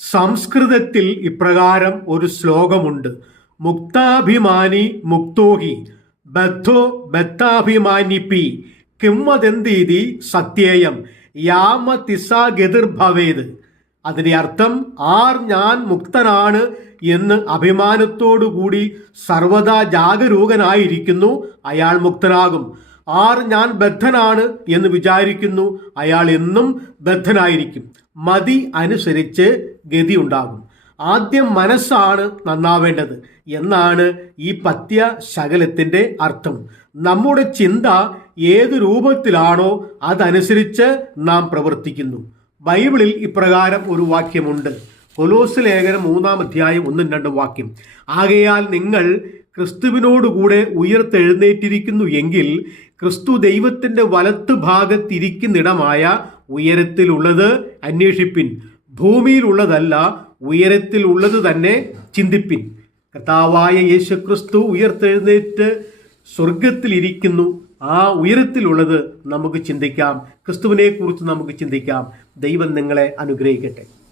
സംസ്കൃതത്തിൽ ഇപ്രകാരം ഒരു ശ്ലോകമുണ്ട്. മുക്താഭിമാനി മുക്തോഹി ബദ്ധോ ബദ്ധാഭിമാനി പി കിംവദന്തീതി സത്യേയം യാമ അതിന്റെ അർത്ഥം ആർ ഞാൻ മുക്തനാണ് എന്ന് അഭിമാനത്തോടുകൂടി സർവദാ ജാഗരൂകനായിരിക്കുന്നു. അയാൾ മുക്തനാകും. ആർ ഞാൻ ബദ്ധനാണ് എന്ന് വിചാരിക്കുന്നു. അയാൾ എന്നും ബദ്ധനായിരിക്കും. മതി അനുസരിച്ച് ഗതി ഉണ്ടാകും ആദ്യം മനസ്സാണ് നന്നാവേണ്ടത്. എന്നാണ് ഈ പത്യ ശകലത്തിന്റെ അർത്ഥം. നമ്മുടെ ചിന്ത ഏത് രൂപത്തിലാണോ അതനുസരിച്ച് നാം പ്രവർത്തിക്കുന്നു. ബൈബിളിൽ ഇപ്രകാരം ഒരു വാക്യമുണ്ട്. കൊലോസ് ലേഖനം മൂന്നാം അധ്യായം ഒന്നും രണ്ടും വാക്യം. ആകയാൽ നിങ്ങൾ ക്രിസ്തുവിനോടുകൂടെ ഉയർത്തെഴുന്നേറ്റിരിക്കുന്നു എങ്കിൽ ക്രിസ്തു ദൈവത്തിന്റെ വലത്ത് ഭാഗത്തിരിക്കുന്നിടമായ ഉയരത്തിലുള്ളത് അന്വേഷിപ്പിൻ. ഭൂമിയിലുള്ളതല്ല ഉയരത്തിലുള്ളത് തന്നെ ചിന്തിപ്പിൻ. കർത്താവായ യേശു ക്രിസ്തു ഉയർത്തെഴുന്നേറ്റ് സ്വർഗത്തിലിരിക്കുന്നു ആ ഉയരത്തിലുള്ളത് നമുക്ക് ചിന്തിക്കാം. ക്രിസ്തുവിനെക്കുറിച്ച് നമുക്ക് ചിന്തിക്കാം. ദൈവം നിങ്ങളെ അനുഗ്രഹിക്കട്ടെ.